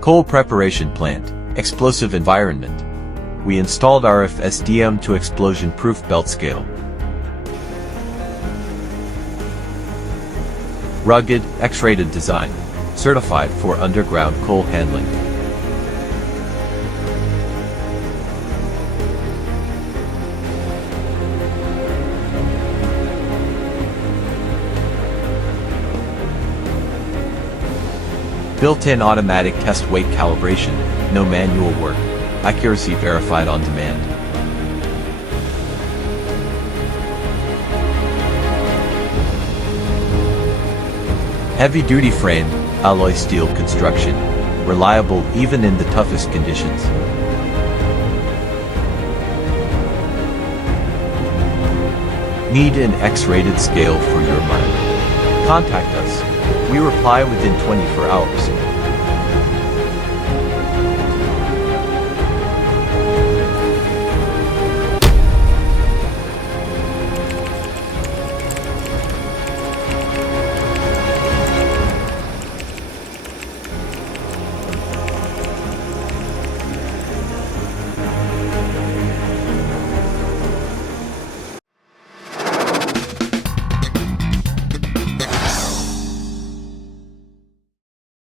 Coal preparation plant, explosive environment. We installed our FSD-M2 explosion-proof belt scale. Rugged, X-rated design, certified for underground coal handling. Built-in automatic test weight calibration, no manual work, accuracy verified on demand. Heavy-duty frame, alloy steel construction, reliable even in the toughest conditions. Need an X-rated scale for your money? Contact us. We reply within 24 hours.